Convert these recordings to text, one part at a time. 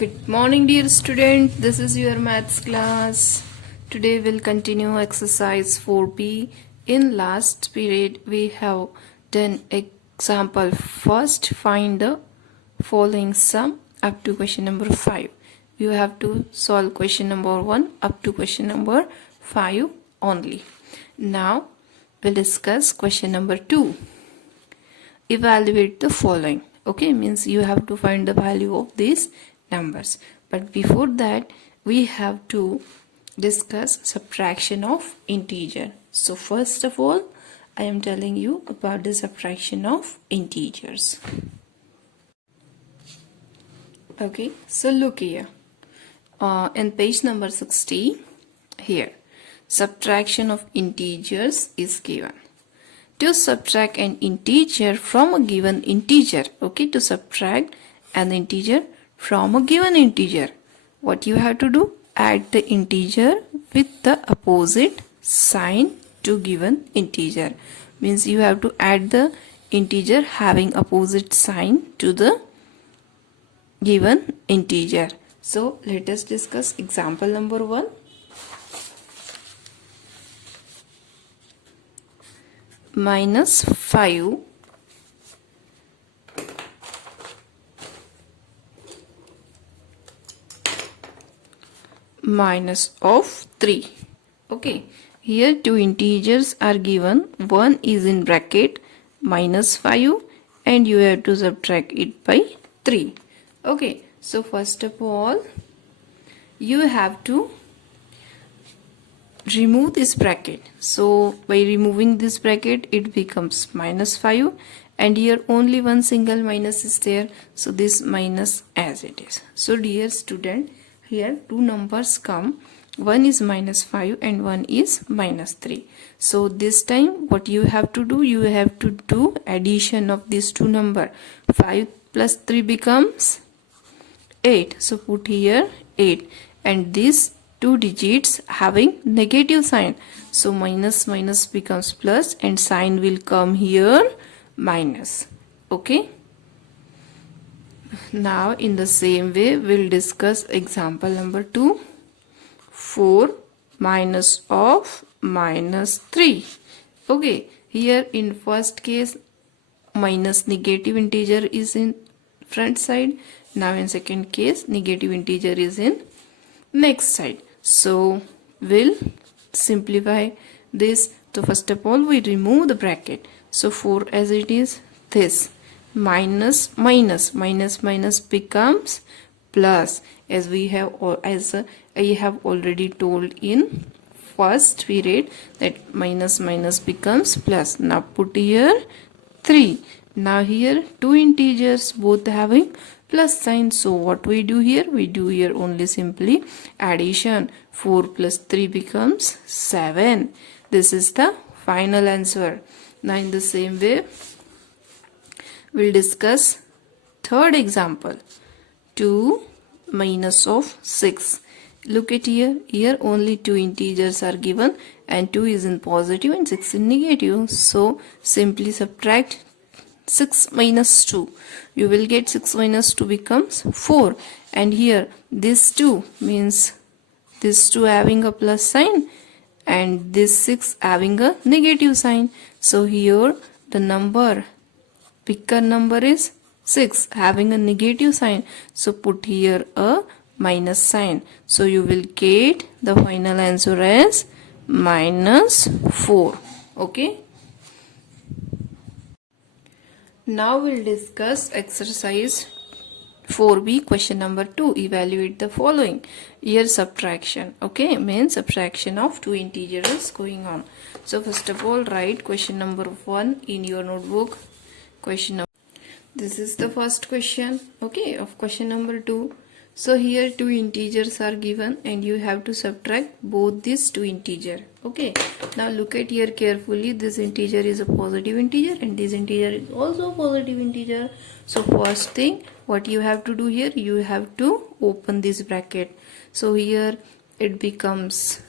Good morning, dear student. This is your maths class. Today we'll continue exercise 4b. In last period, we have done example. First, find the following sum up to question number 5. You have to solve question number 1 up to question number 5 only. Now, we'll discuss question number 2. Evaluate the following. Okay, means you have to find the value of these numbers. But before that, we have to discuss subtraction of integer. So first of all, I am telling you about the subtraction of integers. Okay, so look here. In page number 60, here, subtraction of integers is given. To subtract an integer from a given integer, okay, to subtract an integer from a given integer, what you have to do? Add the integer with the opposite sign to given integer. Means you have to add the integer having opposite sign to the given integer. So let us discuss example number 1. Minus 5 minus of 3. Okay, here two integers are given. One is in bracket minus 5 and you have to subtract it by 3. Okay, so first of all, you have to remove this bracket. So by removing this bracket, it becomes minus 5 and here only one single minus is there, so this minus as it is. So dear student, here two numbers come, one is minus 5 and one is minus 3. So this time what you have to do, you have to do addition of these two numbers. 5 plus 3 becomes 8, so put here 8, and these two digits having negative sign, so minus minus becomes plus and sign will come here minus. Okay, now in the same way we'll discuss example number 2. 4 minus of minus 3. Okay, here in first case minus negative integer is in front side, now in second case negative integer is in next side. So we'll simplify this. So first of all, we remove the bracket. So 4 as it is, this minus minus minus minus becomes plus, as we have, as I have already told in first period that minus minus becomes plus. Now put here 3. Now here two integers both having plus sign, so what we do here? We do here only simply addition. 4 plus 3 becomes 7. This is the final answer. Now in the same way, we'll discuss third example. 2 minus of 6. Look at here. Here only two integers are given and 2 is in positive and 6 in negative. So simply subtract 6 minus 2. You will get 6 minus 2 becomes 4. And here this 2 means this 2 having a plus sign and this 6 having a negative sign. So here the number, bigger number is 6 having a negative sign. So put here a minus sign. So you will get the final answer as minus 4. Okay. Now we'll discuss exercise 4b question number 2. Evaluate the following. Here subtraction. Okay, means subtraction of two integers going on. So first of all, write question number 1 in your notebook. This is the first question, okay, of question number 2. So here two integers are given and you have to subtract both these two integers. Okay, now look at here carefully. This integer is a positive integer and this integer is also a positive integer. So first thing what you have to do here, you have to open this bracket. So here it becomes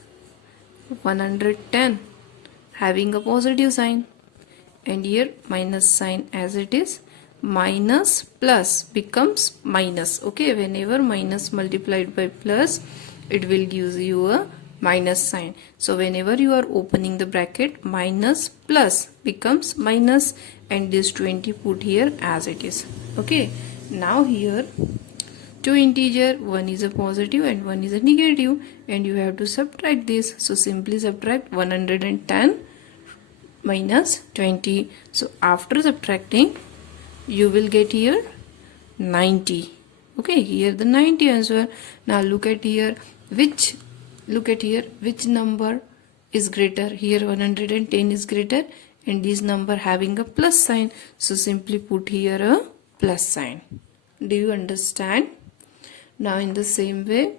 110 having a positive sign and here minus sign as it is. minus plus becomes minus. Okay, whenever minus multiplied by plus, it will give you a minus sign. So whenever you are opening the bracket, minus plus becomes minus, and this 20 put here as it is. Okay, now here two integer, one is a positive and one is a negative, and you have to subtract this. So simply subtract 110 minus 20. So after subtracting, you will get here 90. Okay, here the 90 answer. Now look at here which number is greater. Here 110 is greater, and this number having a plus sign, so simply put here a plus sign. Do you understand? Now in the same way,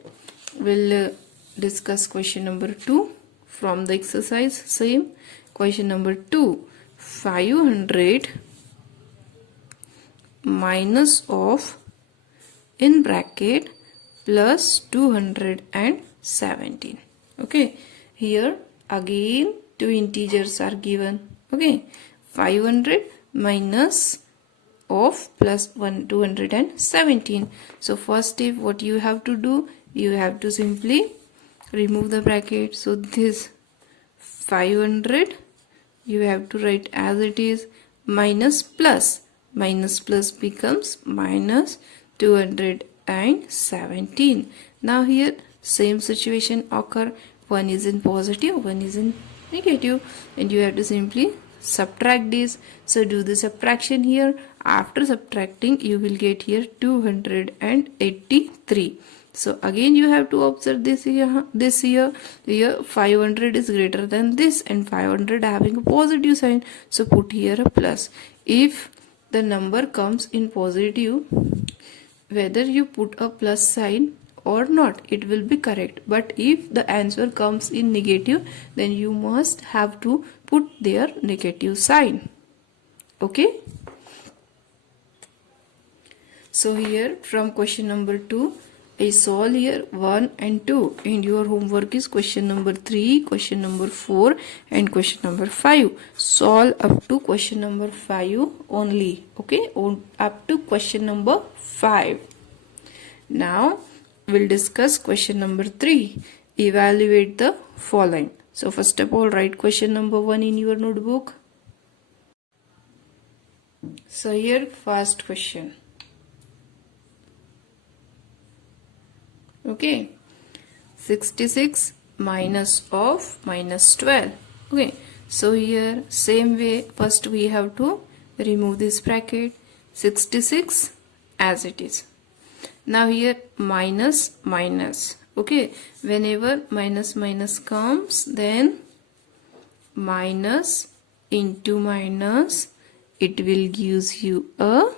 we'll discuss question number 2 from the exercise. Same question number 2, 500 minus of in bracket plus 217. Okay, here again two integers are given. Okay, 500 minus of plus 217. So first step, what you have to do, you have to simply remove the bracket. So this 500 you have to write as it is, minus plus becomes minus 217. Now here same situation occur, one is in positive, one is in negative, and you have to simply subtract this. So do the subtraction here. After subtracting, you will get here 283. So again you have to observe this here, here 500 is greater than this, and 500 having a positive sign, so put here a plus. If the number comes in positive, whether you put a plus sign or not, it will be correct. But if the answer comes in negative, then you must have to put their negative sign. Okay, so here from question number 2, I solve here 1 and 2, and your homework is question number 3, question number 4 and question number 5. Solve up to question number 5 only. Okay, up to question number 5. Now we'll discuss question number 3. Evaluate the following. So first of all, write question number 1 in your notebook. So here first question. Okay, 66 minus of minus 12. Okay, so here same way, first we have to remove this bracket, 66 as it is. Now here minus minus. Okay, whenever minus minus comes, then minus into minus, it will give you a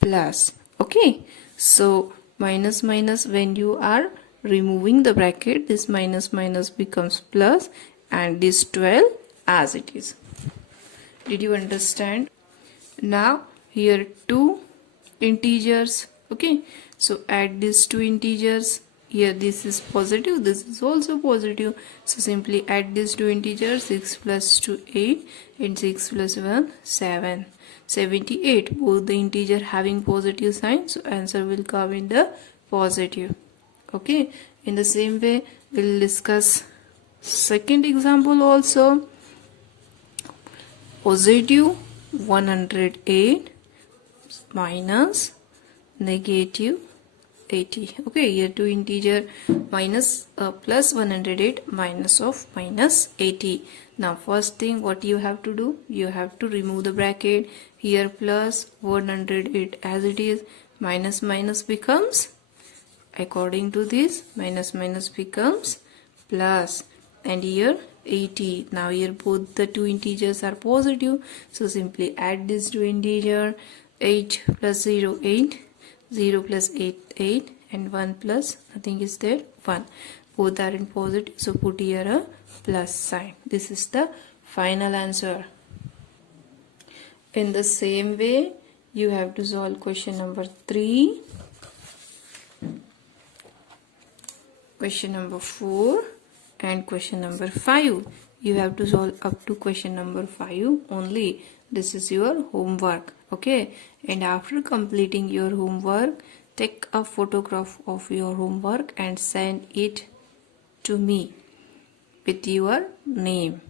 plus. Okay, so minus minus, when you are removing the bracket, this minus minus becomes plus, and this 12 as it is. Did you understand? Now here two integers. Okay, so add these two integers. Here this is positive, this is also positive, so simply add these two integers. 6 plus 2 8, and 6 plus 1 7, 78. Both the integer having positive sign, so answer will come in the positive. Okay, in the same way we'll discuss second example also. Positive 108 minus negative 80. Okay, here two integer, minus plus 108 minus of minus 80. Now first thing what you have to do, you have to remove the bracket. Here plus 108 as it is, minus minus becomes, according to this, minus minus becomes plus, and here 80. Now here both the two integers are positive, so simply add this two integer. 8 plus 0 8, 0 plus 8 8, and 1 plus nothing is there, 1. Both are in positive, so put here a plus sign. This is the final answer. In the same way, you have to solve question number 3, question number 4 and question number 5. You have to solve up to question number 5 only. This is your homework. Okay, and after completing your homework, take a photograph of your homework and send it to me with your name.